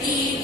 Thank you.